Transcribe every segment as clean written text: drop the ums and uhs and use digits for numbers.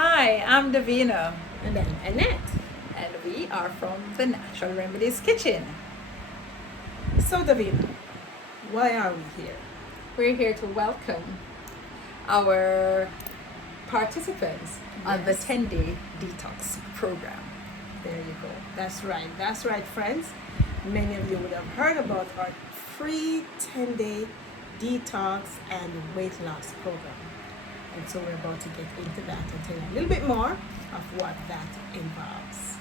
Hi, I'm Davina, And then Annette. and we are from the Natural Remedies Kitchen. So, Davina, why are we here? We're here to welcome our participants on the Yes. 10-day detox program. There you go. That's right, friends. Many of you would have heard about our free 10-day detox and weight loss program. And so, we're about to get into that and tell you a little bit more of what that involves.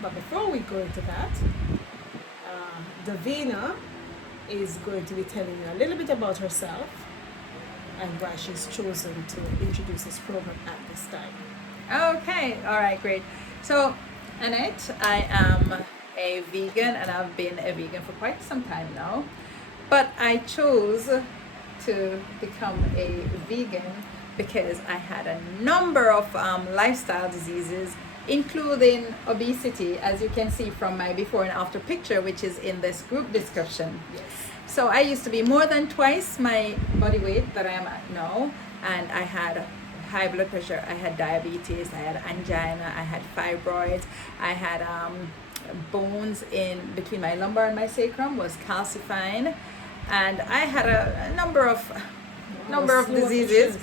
But before we go into that, Davina is going to be telling you a little bit about herself and why she's chosen to introduce this program at this time. Okay, all right, great. So, Annette, I am a vegan and I've been a vegan for quite some time now. But I chose to become a vegan because I had a number of lifestyle diseases, including obesity, as you can see from my before and after picture, which is in this group discussion. Yes. So I used to be more than twice my body weight that I am at now, and I had high blood pressure, I had diabetes, I had angina, I had fibroids, I had bones in between my lumbar and my sacrum was calcifying, and I had a number of diseases,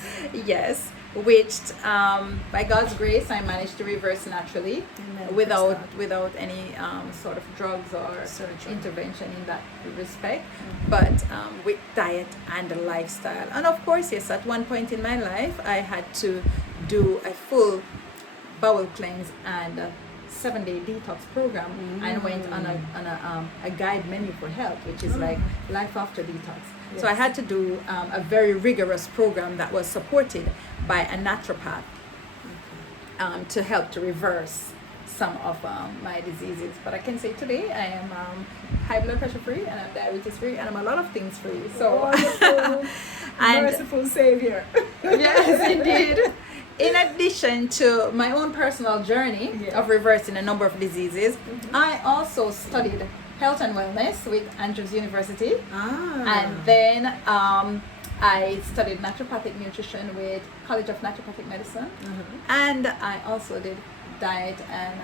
yes, which by God's grace I managed to reverse naturally. Amen. Without any sort of drugs or Surgery. intervention in that respect, but with diet and lifestyle. And of course, yes, at one point in my life I had to do a full bowel cleanse and 7-day detox program, and went on a guide menu for health, which is like life after detox. So I Yes. had to do a very rigorous program that was supported by a naturopath to help to reverse some of my diseases. But I can say today I am high blood pressure free, and I'm diabetes free, and I'm a lot of things free. So Wonderful, and merciful Savior. yes, indeed. In addition to my own personal journey Yes. of reversing a number of diseases, I also studied health and wellness with Andrews University. And then I studied naturopathic nutrition with College of Naturopathic Medicine. And I also did diet and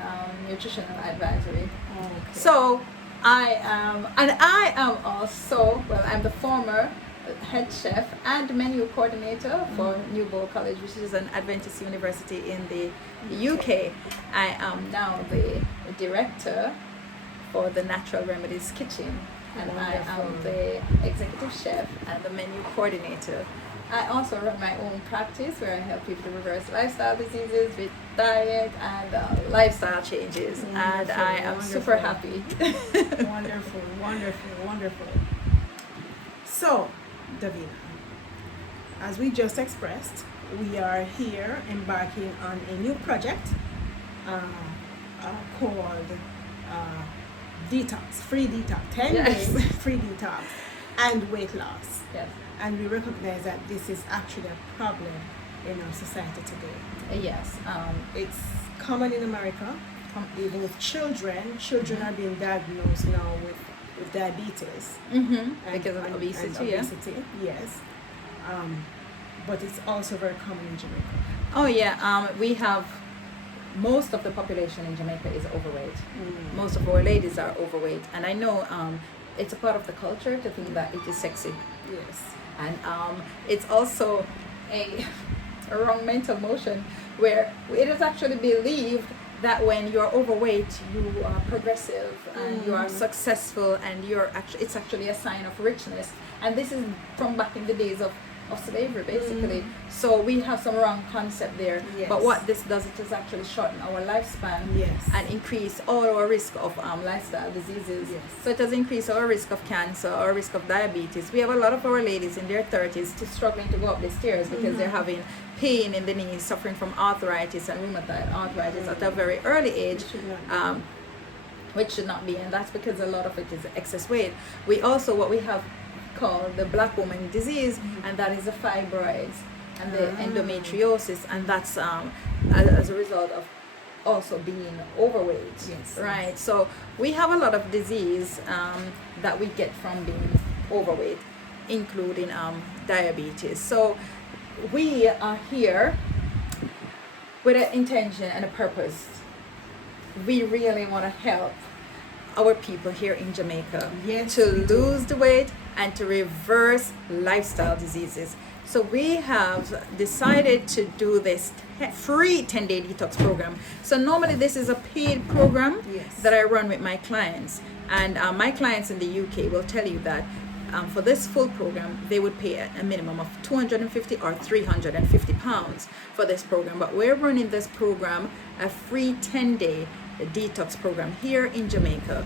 nutritional advisory. So I am also, well, I'm the former head chef and menu coordinator for New Bow College, which is an Adventist university in the UK. I am now the director for the Natural Remedies Kitchen, and I am Wonderful. the executive chef and the menu coordinator. I also run my own practice where I help people to reverse lifestyle diseases with diet and lifestyle changes, and I am super happy. Wonderful, wonderful, wonderful. So, Davina, as we just expressed, we are here embarking on a new project called Detox, free detox, 10 Yes. days free detox and weight loss. Yes. And we recognize that this is actually a problem in our society today. Yes. It's common in America, even with children. Children are being diagnosed now with diabetes. Because of obesity, yeah. Yes. But it's also very common in Jamaica. Oh yeah. We have most of the population in Jamaica is overweight. Most of our ladies are overweight, and I know it's a part of the culture to think that it is sexy, Yes. and it's also a wrong mental motion where it is actually believed that when you're overweight you are progressive and you are successful and it's actually a sign of richness, and this is from back in the days of slavery basically. So we have some wrong concept there. Yes. But what this does, it is actually shorten our lifespan Yes. and increase all our risk of lifestyle diseases. Yes. So it does increase our risk of cancer, our risk of diabetes. We have a lot of our ladies in their 30s struggling to go up the stairs because they're having pain in the knees, suffering from arthritis and rheumatoid arthritis at a very early age. Which should not be, and that's because a lot of it is excess weight. We also, what we have called the black woman disease, and that is the fibroids and the endometriosis, and that's as a result of also being overweight. Yes. Right. So we have a lot of disease that we get from being overweight, including diabetes. So we are here with an intention and a purpose. We really want to help our people here in Jamaica to lose the weight and to reverse lifestyle diseases. So we have decided to do this free 10-day detox program. So normally this is a paid program that I run with my clients. And my clients in the UK will tell you that for this full program, they would pay a minimum of 250 or 350 pounds for this program. But we're running this program, a free 10-day detox program here in Jamaica,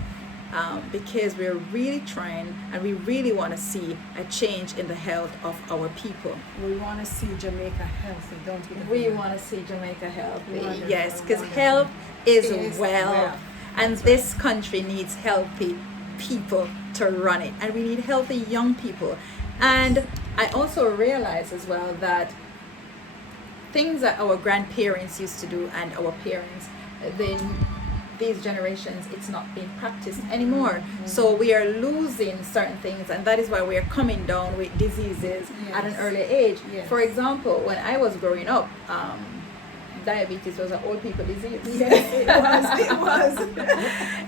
because we're really trying and we really want to see a change in the health of our people. We want to see Jamaica healthy, don't we? We want to see Jamaica healthy. Yes, because health is wealth. And this country needs healthy people to run it, and we need healthy young people. And I also realize as well that things that our grandparents used to do and our parents, then these generations, it's not being practiced anymore. So we are losing certain things, and that is why we are coming down with diseases at an early age. For example, when I was growing up, diabetes was an old people disease. Yes, it was.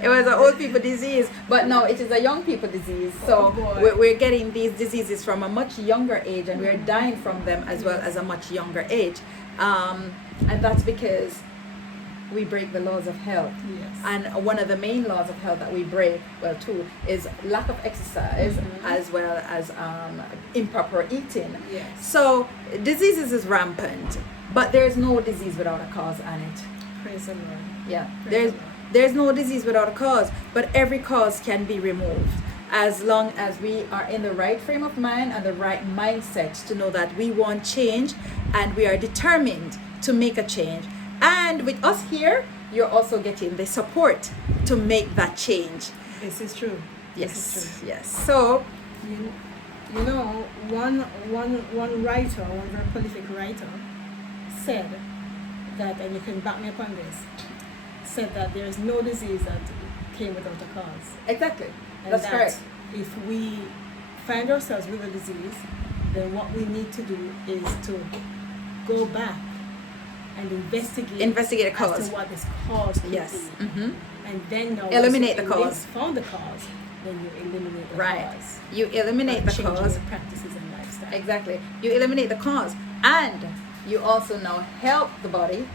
It was an old people disease, but now it is a young people disease. So we're getting these diseases from a much younger age, and we're dying from them as well as a much younger age. And that's because we break the laws of health. And one of the main laws of health that we break, well, two, is lack of exercise as well as improper eating. So diseases is rampant, but there's no disease without a cause on it. Praise the Lord. Yeah, there's no disease without a cause, but every cause can be removed as long as we are in the right frame of mind and the right mindset to know that we want change and we are determined to make a change. And with us here, you're also getting the support to make that change. This is true. Yes. So, you know, one writer, one very prolific writer, said that, and you can back me up on this, said that there is no disease that came without a cause. Exactly. And that's correct. If we find ourselves with a disease, then what we need to do is to go back and investigate a cause as to what this cause could be. And then now eliminate the cause. Found the cause, then you eliminate the cause. You eliminate the cause. Practices and lifestyle. Exactly. You eliminate the cause, and you also now help the body,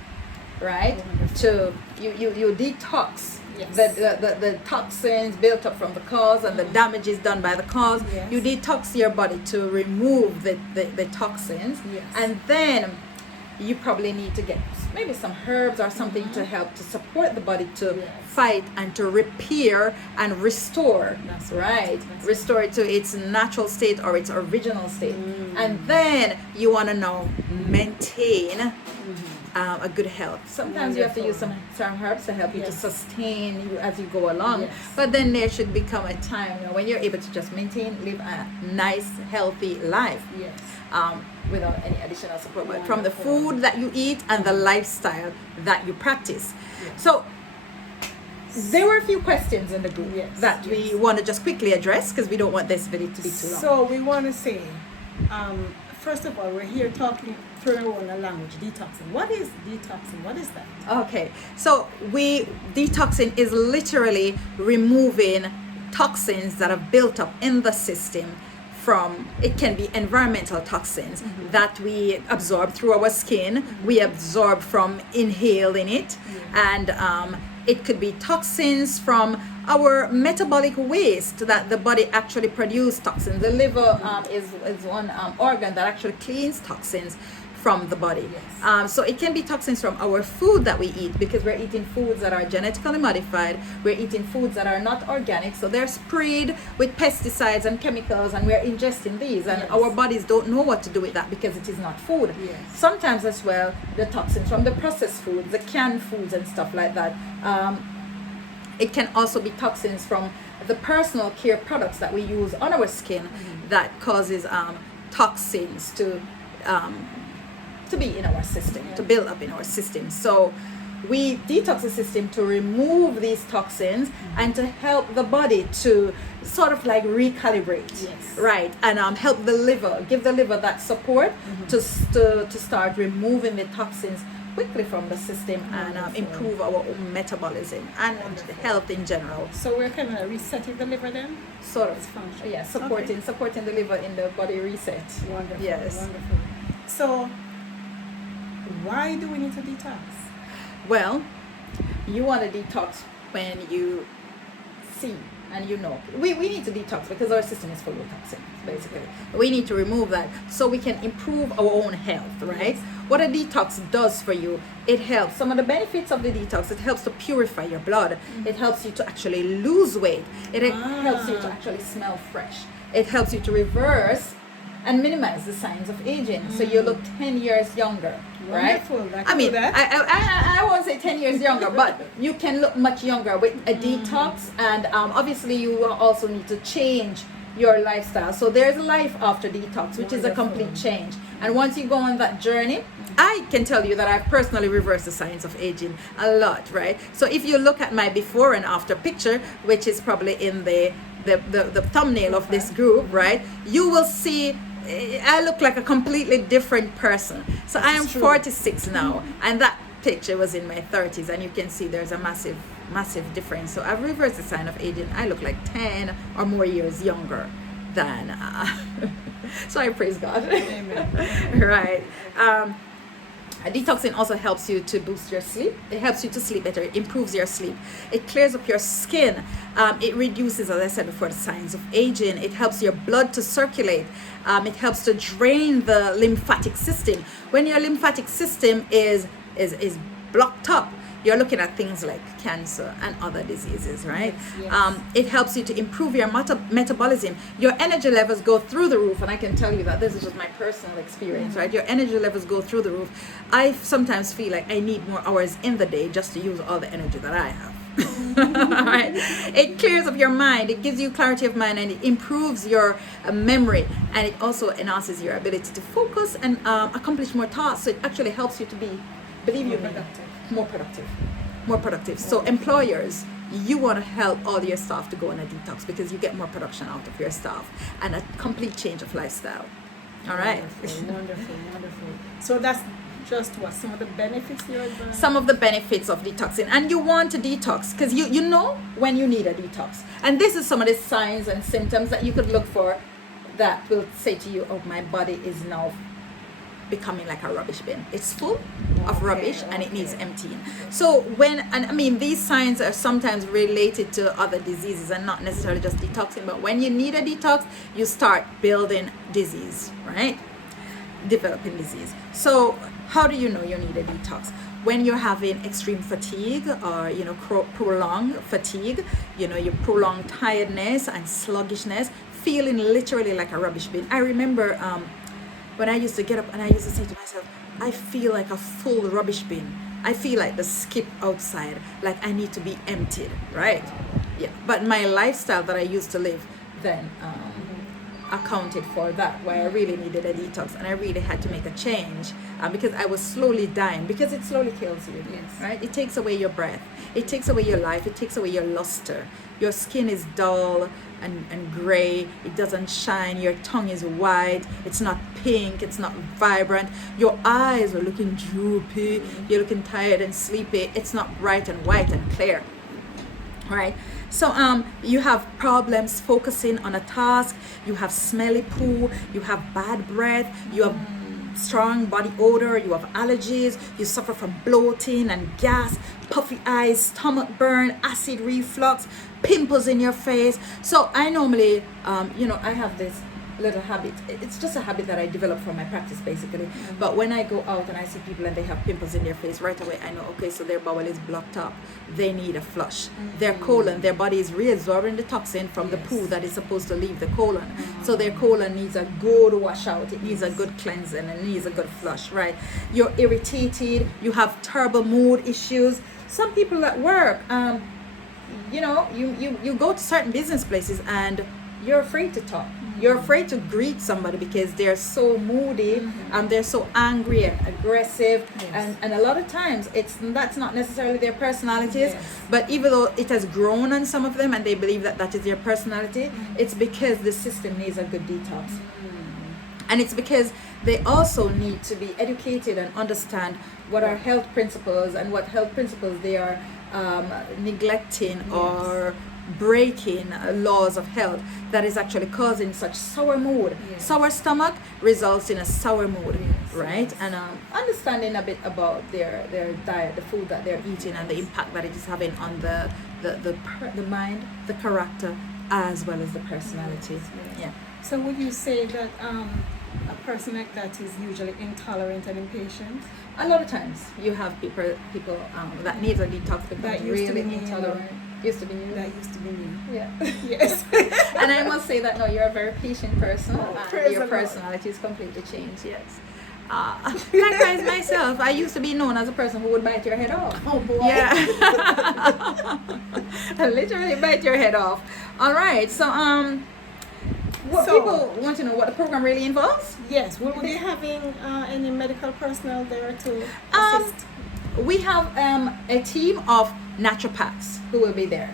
right? To you detox the toxins built up from the cause and the damages done by the cause. You detox your body to remove the toxins, and then you probably need to get maybe some herbs or something to help to support the body to fight and to repair and restore. That's right. Restore it to its natural state or its original state. And then you want to now maintain a good health. Sometimes you have to use some herbs to help you to sustain you as you go along. But then there should become a time when you're able to just live a nice, healthy life. Without any additional support, but from the food that you eat and the lifestyle that you practice. So there were a few questions in the group that we want to just quickly address because we don't want this video to be too long. So we want to say, first of all, we're here talking through our own language, detoxing. What is detoxing? What is that? Okay, so detoxing is literally removing toxins that have built up in the system. It can be environmental toxins that we absorb through our skin, we absorb from inhaling it, and it could be toxins from our metabolic waste that the body actually produces toxins. The liver is one organ that actually cleans toxins from the body. So it can be toxins from our food that we eat, because we're eating foods that are genetically modified, we're eating foods that are not organic, so they're sprayed with pesticides and chemicals, and we're ingesting these, and our bodies don't know what to do with that because it is not food. Sometimes as well, the toxins from the processed foods, the canned foods and stuff like that. It can also be toxins from the personal care products that we use on our skin that causes toxins to be in our system, to build up in our system. So we detox the system to remove these toxins and to help the body to sort of like recalibrate, right? And help the liver, give the liver that support to start removing the toxins quickly from the system and improve our own metabolism and health in general. So we're kind of resetting the liver then? Sort of. It's function. Yeah, supporting the liver in the body reset. Wonderful. Yes. Wonderful. So why do we need to detox? Well, you want to detox when you see and you know. We need to detox because our system is full of toxins, basically. We need to remove that so we can improve our own health, right? Yes. What a detox does for you, it helps. Some of the benefits of the detox, it helps to purify your blood. It helps you to actually lose weight. It helps you to actually smell fresh. It helps you to reverse and minimize the signs of aging. So you look 10 years younger, right? I mean, I won't say 10 years younger, but you can look much younger with a detox. And obviously you will also need to change your lifestyle. So there's a life after detox, which is a complete change. And once you go on that journey, I can tell you that I've personally reversed the signs of aging a lot, right? So if you look at my before and after picture, which is probably in the thumbnail of this group, right? You will see I look like a completely different person. So I am 46 now, and that picture was in my 30s, and you can see there's a massive difference. So I've reversed the sign of aging. I look like 10 or more years younger than so I praise God. Amen. Right. Detoxing also helps you to boost your sleep. It helps you to sleep better. It improves your sleep. It clears up your skin. It reduces, as I said before, the signs of aging. It helps your blood to circulate. It helps to drain the lymphatic system. When your lymphatic system is blocked up, you're looking at things like cancer and other diseases, right? Yes. It helps you to improve your metabolism. Your energy levels go through the roof, and I can tell you that this is just my personal experience, right? Your energy levels go through the roof. I sometimes feel like I need more hours in the day just to use all the energy that I have. Right? It clears up your mind. It gives you clarity of mind, and it improves your memory, and it also enhances your ability to focus and accomplish more tasks. So it actually helps you to be, believe you me, more productive. So employers, you want to help all your staff to go on a detox because you get more production out of your staff and a complete change of lifestyle. All right. Wonderful. So that's just what some of the benefits you're advising? Some of the benefits of detoxing. And you want to detox because you know when you need a detox. And this is some of the signs and symptoms that you could look for that will say to you, oh, my body is now becoming like a rubbish bin. It's full of rubbish and it needs emptying. So these signs are sometimes related to other diseases and not necessarily just detoxing, but when you need a detox, you start building disease, right? Developing disease. So how do you know you need a detox? When you're having extreme fatigue or prolonged fatigue, your prolonged tiredness and sluggishness, feeling literally like a rubbish bin. I remember when I used to get up and I used to say to myself, I feel like a full rubbish bin. I feel like the skip outside, like I need to be emptied, right? Yeah. But my lifestyle that I used to live then accounted for that, why I really needed a detox, and I really had to make a change because I was slowly dying, because it slowly kills you. Yes. Right? It takes away your breath. It takes away your life. It takes away your luster. Your skin is dull and gray. It doesn't shine. Your tongue is white. It's not pink. It's not vibrant. Your eyes are looking droopy. You're looking tired and sleepy. It's not bright and white and clear. Right? So you have problems focusing on a task. You have smelly poo. You have bad breath. You have strong body odor. You have allergies. You suffer from bloating and gas, puffy eyes, stomach burn, acid reflux, pimples in your face. So I normally, I have this little habit. It's just a habit that I developed from my practice, basically. But when I go out and I see people and they have pimples in their face, right away I know, okay, so their bowel is blocked up. They need a flush. Their colon, their body is reabsorbing the toxin from the poo that is supposed to leave the colon. So their colon needs a good wash out. It needs a good cleansing, and it needs a good flush, right? You're irritated. You have terrible mood issues. Some people at work, you go to certain business places and you're afraid to talk. You're afraid to greet somebody because they're so moody and they're so angry and aggressive. And a lot of times that's not necessarily their personalities, but even though it has grown on some of them and they believe that is their personality, it's because the system needs a good detox. And it's because they also need to be educated and understand what are health principles and what health principles they are neglecting or breaking laws of health that is actually causing such sour mood. Sour stomach results in a sour mood, right? And understanding a bit about their diet, the food that they're eating, and the impact that it is having on the mind, the character, as well as the personality. Yeah. So would you say that a person like that is usually intolerant and impatient? A lot of times you have people that need a detox become That used to really be me, intolerant. Used to be you. That used to be me. Yeah. Yes. And I must say that no, you're a very patient person. Praise Your the Lord. personality is completely changed. Yes. Likewise myself, I used to be known as a person who would bite your head off. Oh boy. Yeah. I literally bite your head off. All right. So people want to know what the program really involves. Yes. Will we be having any medical personnel there to assist? We have a team of naturopaths who will be there,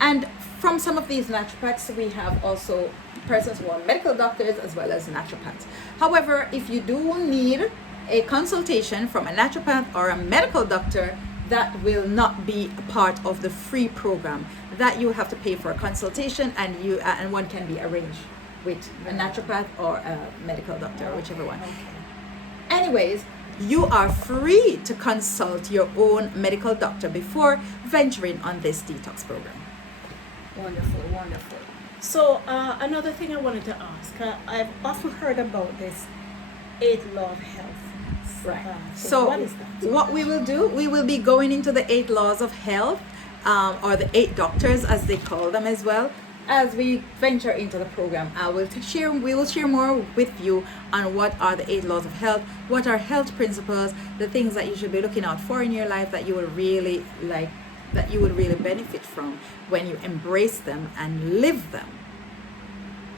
and from some of these naturopaths we have also persons who are medical doctors as well as naturopaths. However, if you do need a consultation from a naturopath or a medical doctor, that will not be a part of the free program. That you have to pay for a consultation, and and one can be arranged with a naturopath or a medical doctor, whichever one. Anyways, you are free to consult your own medical doctor before venturing on this detox program. Wonderful, wonderful. So another thing I wanted to ask, I've often heard about this 8 law of health. Right. So what is that? What we will do, we will be going into the 8 laws of health, or the 8 doctors as they call them as well. As we venture into the program, we will share more with you on what are the 8 laws of health, what are health principles, the things that you should be looking out for in your life that you would really like, that you would really benefit from when you embrace them and live them.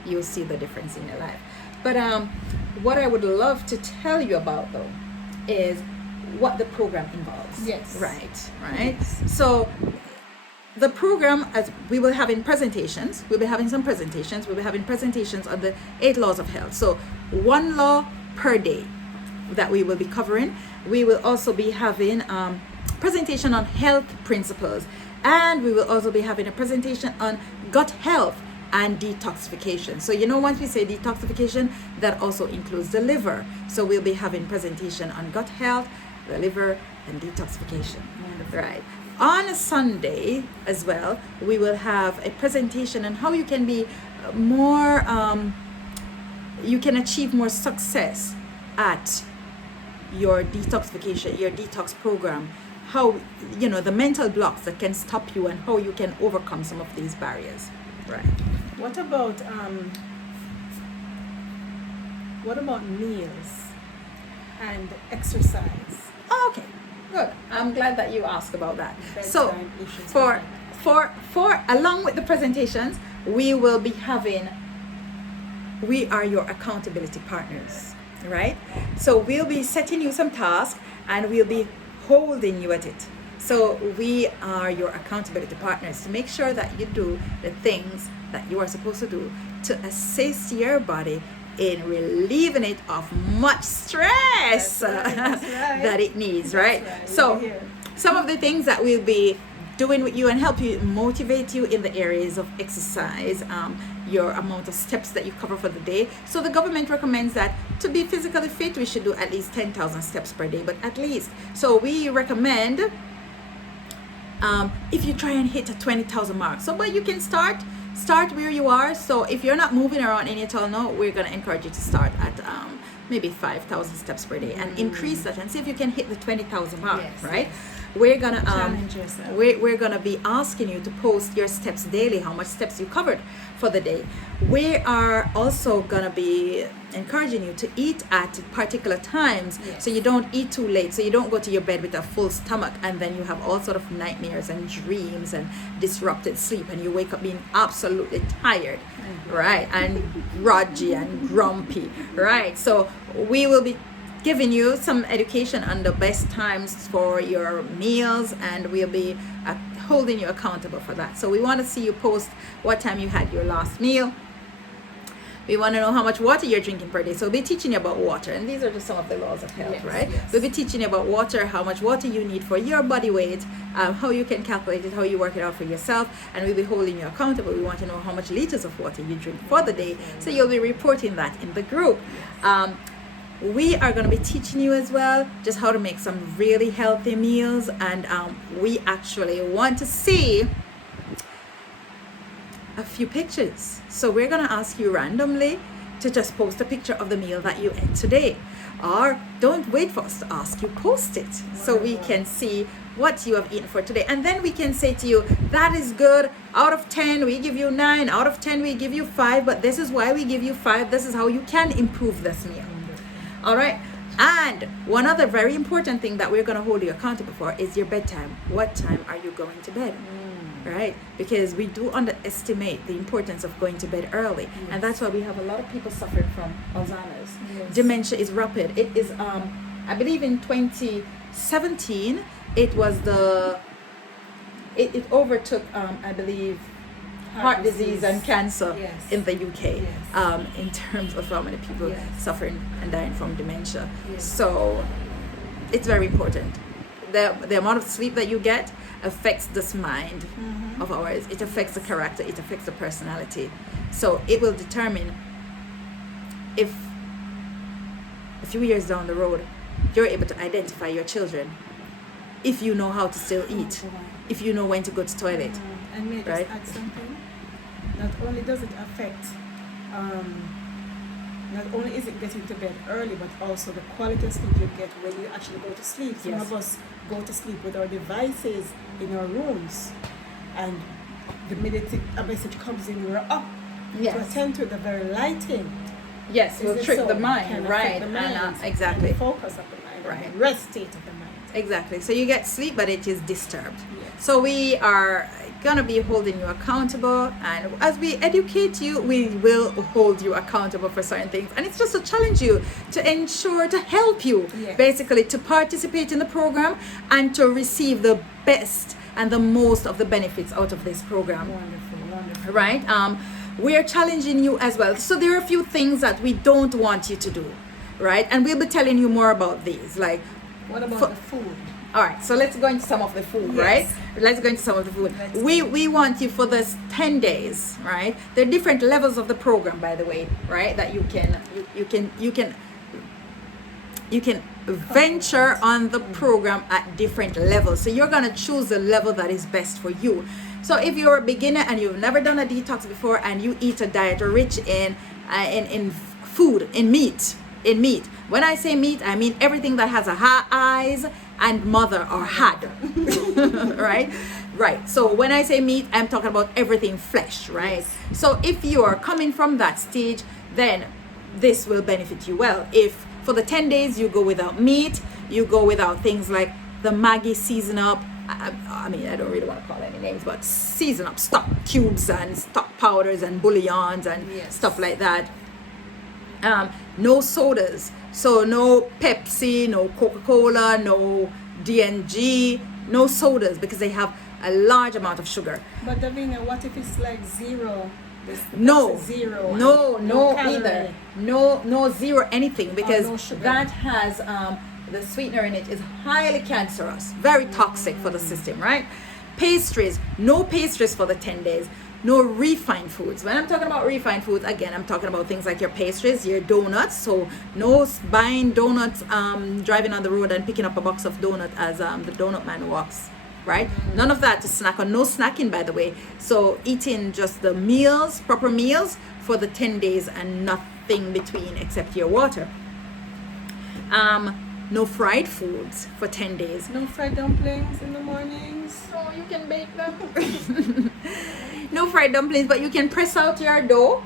You'll see the difference in your life. But what I would love to tell you about though is what the program involves. Yes. Right. Yes. So the program, as we will have in presentations, we'll be having some presentations. We'll be having presentations on the 8 laws of health. So 1 law per day that we will be covering. We will also be having presentation on health principles, and we will also be having a presentation on gut health and detoxification. So once we say detoxification, that also includes the liver. So we'll be having presentation on gut health, the liver, and detoxification. Wonderful. Right. On a Sunday as well, we will have a presentation on how you can be more, you can achieve more success at your detoxification, your detox program. How, the mental blocks that can stop you and how you can overcome some of these barriers. Right. What about meals and exercise? Oh, okay. Good. I'm glad that you asked about that. So, Bedtime issues, for along with the presentations, we will be having. We are your accountability partners, right? So we'll be setting you some tasks, and we'll be holding you at it. So we are your accountability partners to make sure that you do the things that you are supposed to do to assist your body in relieving it of much stress That's right. that it needs, That's right? right. So Here. some of the things that we'll be doing with you and help you motivate you in the areas of exercise, your amount of steps that you cover for the day. So the government recommends that to be physically fit, we should do at least 10,000 steps per day, but at least. So we recommend if you try and hit a 20,000 mark. So, but you can start where you are. So if you're not moving around any at all, no, we're going to encourage you to start at maybe 5,000 steps per day and increase that and see if you can hit the 20,000 mark, right? Yes. We're gonna challenge yourself. We're gonna be asking you to post your steps daily, how much steps you covered for the day. We are also gonna be encouraging you to eat at particular times, so you don't eat too late, so you don't go to your bed with a full stomach and then you have all sort of nightmares and dreams and disrupted sleep, and you wake up being absolutely tired, right, and grudgy and grumpy, right? So we will be giving you some education on the best times for your meals, and we'll be holding you accountable for that. So we want to see you post what time you had your last meal. We want to know how much water you're drinking per day. So we'll be teaching you about water. And these are just some of the laws of health, right? Yes. We'll be teaching you about water, how much water you need for your body weight, how you can calculate it, how you work it out for yourself. And we'll be holding you accountable. We want to know how much liters of water you drink for the day. So you'll be reporting that in the group. We are going to be teaching you as well just how to make some really healthy meals. And we actually want to see a few pictures. So we're going to ask you randomly to just post a picture of the meal that you ate today. Or don't wait for us to ask you, post it so we can see what you have eaten for today. And then we can say to you, that is good. Out of 10, we give you 9. Out of 10, we give you 5. But this is why we give you 5. This is how you can improve this meal. All right. And one other very important thing that we're going to hold you accountable for is your bedtime. What time are you going to bed? Right? Because we do underestimate the importance of going to bed early. Yes. And that's why we have a lot of people suffering from Alzheimer's. Yes. Dementia is rapid. It is, I believe in 2017, it was it overtook, I believe, heart disease and cancer in the UK, in terms of how many people suffering and dying from dementia. So it's very important. The amount of sleep that you get affects this mind of ours. It affects the character, it affects the personality. So it will determine if a few years down the road you're able to identify your children, if you know how to still eat, if you know when to go to toilet. And may I just add something? Not only does it affect, not only is it getting to bed early, but also the quality of sleep you get when you actually go to sleep. Some of us go to sleep with our devices in our rooms, and the minute a message comes in, we're up to attend to the very lighting. Yes, will trick the mind, right? The mind, and exactly. And the focus of the mind, right? The rest state of the mind. Exactly. So you get sleep, but it is disturbed. So we are gonna be holding you accountable, and as we educate you, we will hold you accountable for certain things. And it's just to challenge you, to ensure, to help you, basically, to participate in the program and to receive the best and the most of the benefits out of this program. Wonderful. Right? We are challenging you as well. So there are a few things that we don't want you to do, right? And we'll be telling you more about these. Like, what about the food? All right, so let's go into some of the food, right? Let's go into some of the food. We want you for this 10 days, right? There are different levels of the program, by the way, right? That you can venture on the program at different levels. So you're gonna choose the level that is best for you. So if you're a beginner and you've never done a detox before, and you eat a diet rich in food, in meat. When I say meat, I mean everything that has eyes and mother or had, right? So when I say meat, I'm talking about everything flesh, right? So if you are coming from that stage, then this will benefit you well. If for the 10 days you go without meat, you go without things like the Maggi season up, I mean, I don't really want to call any names, but season up stock cubes and stock powders and bouillons and stuff like that. No sodas, so no Pepsi, no Coca-Cola, no DNG, no sodas, because they have a large amount of sugar. But Davina, what if it's like zero? No calorie. Either. No zero anything, because no sugar. that has the sweetener in it is highly cancerous, very toxic for the system, right? Pastries, no pastries for the 10 days. No refined foods. When I'm talking about refined foods, again, I'm talking about things like your pastries, your donuts. So no buying donuts, driving on the road and picking up a box of donuts as the donut man walks, right? None of that to snack on. No snacking, by the way. So eating just the meals, proper meals for the 10 days and nothing between except your water. No fried foods for 10 days. No fried dumplings in the mornings. So you can bake them. No fried dumplings, but you can press out your dough.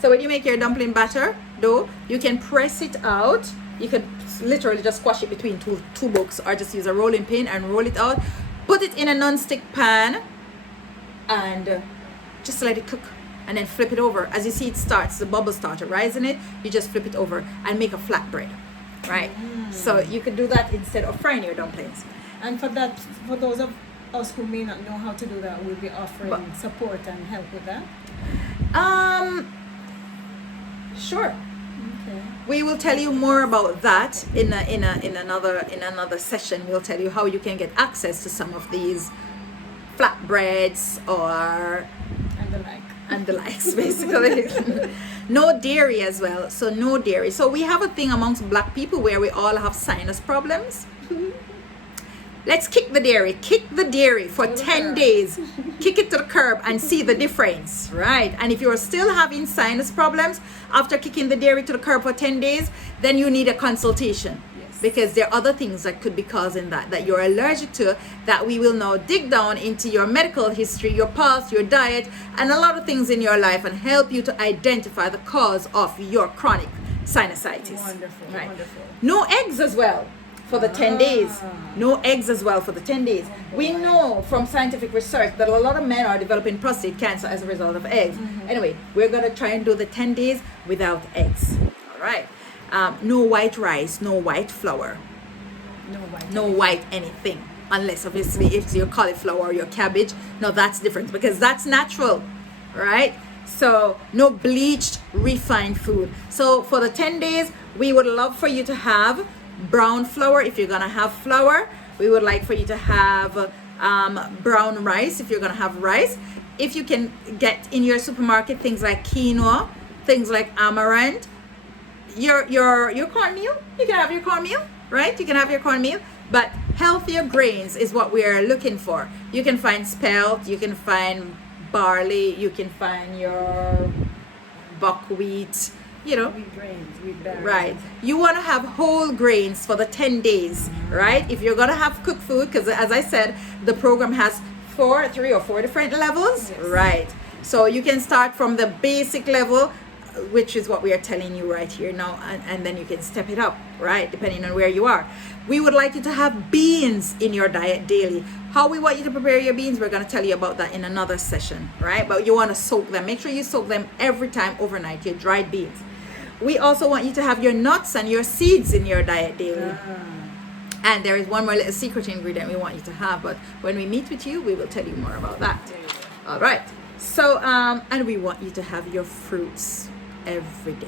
So when you make your dumpling batter dough, you can press it out. You can literally just squash it between two books, or just use a rolling pin and roll it out. Put it in a non-stick pan and just let it cook, and then flip it over. As you see, it starts, the bubbles start to rise in it. You just flip it over and make a flatbread, right? So you could do that instead of frying your dumplings. And for those of us who may not know how to do that, we'll be offering support and help with that. Sure. Okay. We will tell you more about that in another session. We'll tell you how you can get access to some of these flatbreads or And the like. likes, basically. No dairy as well. So no dairy. So we have a thing amongst black people where we all have sinus problems. Let's kick the dairy. Kick the dairy for 10 days. Kick it to the curb and see the difference, right? And if you're still having sinus problems after kicking the dairy to the curb for 10 days, then you need a consultation. Yes. Because there are other things that could be causing that you're allergic to, that we will now dig down into your medical history, your past, your diet, and a lot of things in your life, and help you to identify the cause of your chronic sinusitis. Wonderful, right? wonderful. No eggs as well for the 10 days. No eggs as well for the 10 days. We know from scientific research that a lot of men are developing prostate cancer as a result of eggs. Anyway, we're going to try and do the 10 days without eggs. All right. No white rice, no white flour, no white anything. Unless obviously it's your cauliflower or your cabbage. No, that's different because that's natural, right? So no bleached, refined food. So for the 10 days, we would love for you to have brown flour if you're gonna have flour. We would like for you to have brown rice if you're gonna have rice. If you can get in your supermarket things like quinoa, things like amaranth, your cornmeal, you can have your cornmeal, right? You can have your cornmeal, but healthier grains is what we are looking for. You can find spelt, you can find barley, you can find your buckwheat, you know. Wheat grains, wheat berries. Right. You want to have whole grains for the 10 days, right? If you're going to have cooked food, because as I said, the program has 3 or 4 different levels, Yes. right? So you can start from the basic level, which is what we are telling you right here now, and then you can step it up, right? Depending on where you are. We would like you to have beans in your diet daily. How we want you to prepare your beans, we're going to tell you about that in another session, right? But you want to soak them. Make sure you soak them every time overnight, your dried beans. We also want you to have your nuts and your seeds in your diet daily. And there is one more little secret ingredient we want you to have, but when we meet with you, we will tell you more about that. All right. So, and we want you to have your fruits every day,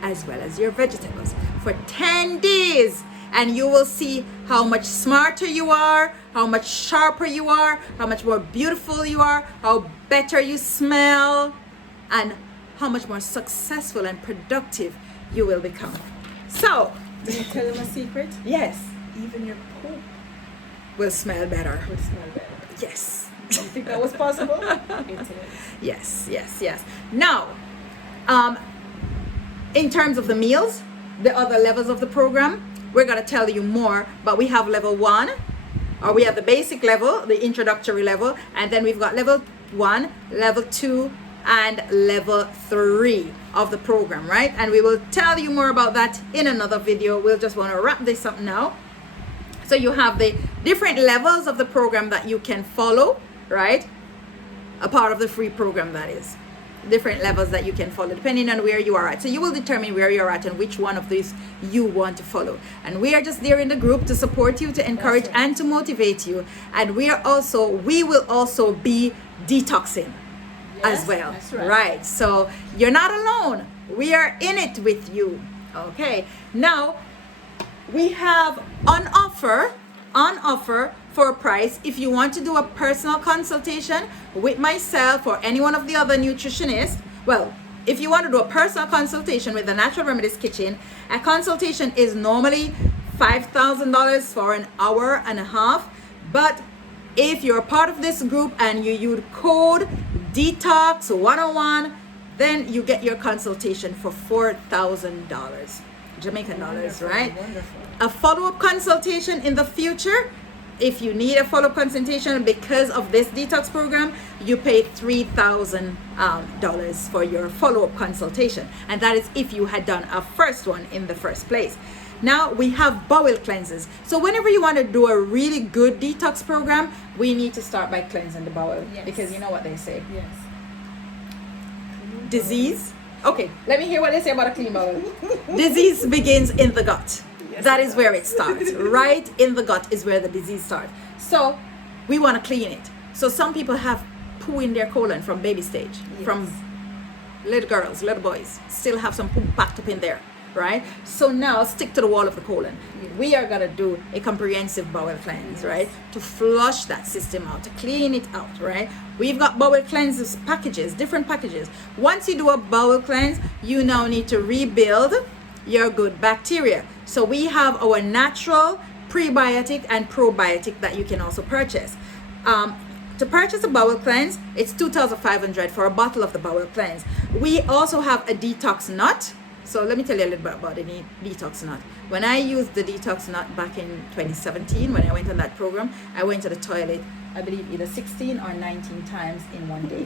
as well as your vegetables for 10 days. And you will see how much smarter you are, how much sharper you are, how much more beautiful you are, how better you smell, and how much more successful and productive you will become. So, Can you tell them a secret? yes, Even your poop will smell better. will smell better. Yes. You think that was possible? It is. Yes. Now, in terms of the meals, the other levels of the program, we're going to tell you more, but we have level 1, or we have the basic level, the introductory level, and then we've got level 1, level 2, and level 3 of the program, right? And we will tell you more about that in another video. We'll just want to wrap this up now. So you have the different levels of the program that you can follow, right? A part of the free program, that is. Different levels that you can follow depending on where you are at. So you will determine where you're at and which one of these you want to follow. And we are just there in the group to support you, to encourage and to motivate you. And we will also be detoxing as well. That's right. So you're not alone. We are in it with you. Okay. Now we have on offer for a price, if you want to do a personal consultation with myself or any one of the other nutritionists. Well, if you want to do a personal consultation with the Natural Remedies Kitchen, a consultation is normally $5,000 for an hour and a half. But if you're part of this group and you use code Detox 101, then you get your consultation for $4,000 Jamaican dollars, right? Wonderful. A follow-up consultation in the future, if you need a follow-up consultation because of this detox program, you pay $3,000 for your follow-up consultation, and that is if you had done a first one in the first place. Now we have bowel cleanses. So whenever you want to do a really good detox program, we need to start by cleansing the bowel. Yes. Because you know what they say, Yes. disease. Okay, let me hear what they say about a clean bowel. Disease begins in the gut. Yes, That it is where it starts. Right in the gut is where the disease starts. So we want to clean it. So some people have poo in their colon from baby stage, Yes. from little girls, little boys still have some poop packed up in there, right? So now stick to the wall of the colon. We are gonna do a comprehensive bowel cleanse, right? To flush that system out, to clean it out, right? We've got bowel cleanses packages, different packages. Once you do a bowel cleanse, you now need to rebuild your good bacteria. So we have our natural prebiotic and probiotic that you can also purchase. To purchase a bowel cleanse, it's $2,500 for a bottle of the bowel cleanse. We also have a detox nut. So let me tell you a little bit about the detox nut. When I used the detox nut back in 2017, when I went on that program, I went to the toilet, I believe either 16 or 19 times in one day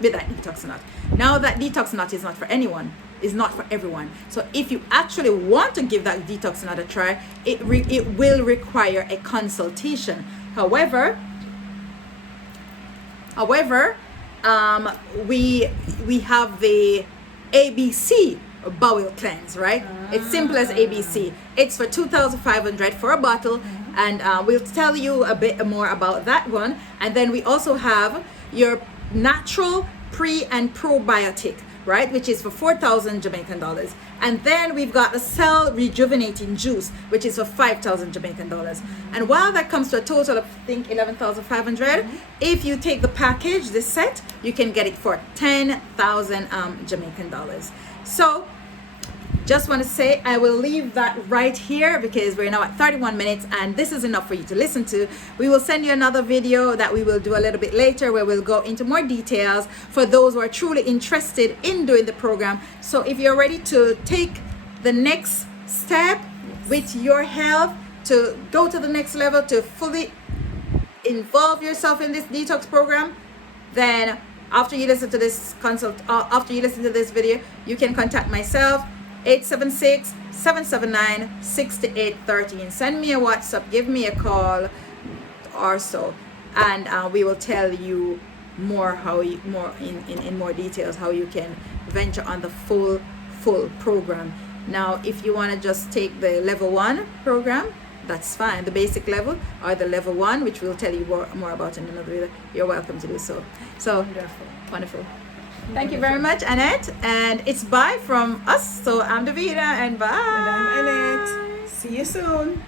with that detox nut. Now that detox nut is not for anyone, is not for everyone. So if you actually want to give that detox nut a try, it will require a consultation. However, we have the ABC bowel cleanse, right? It's simple as ABC. It's for $2,500 for a bottle, and we'll tell you a bit more about that one. And then we also have your natural pre and probiotic, right, which is for 4,000 Jamaican dollars. And then we've got a cell rejuvenating juice, which is for 5,000 Jamaican dollars. And while that comes to a total of, I think, 11,500, if you take the package, this set, you can get it for 10,000 Jamaican dollars. So just want to say I will leave that right here because we're now at 31 minutes and this is enough for you to listen to. We will send you another video that we will do a little bit later where we'll go into more details for those who are truly interested in doing the program. So if you're ready to take the next step with your health, to go to the next level, to fully involve yourself in this detox program, then after you listen to this video, you can contact myself, 876-779-6813. Send me a WhatsApp, give me a call or so, and we will tell you more in more details how you can venture on the full program. Now, if you want to just take the level 1 program, that's fine. The basic level or the level 1, which we'll tell you more about in another video, you're welcome to do so. So wonderful. Thank you very much, Annette. And it's bye from us. So I'm Davina and bye. And I'm Annette. See you soon.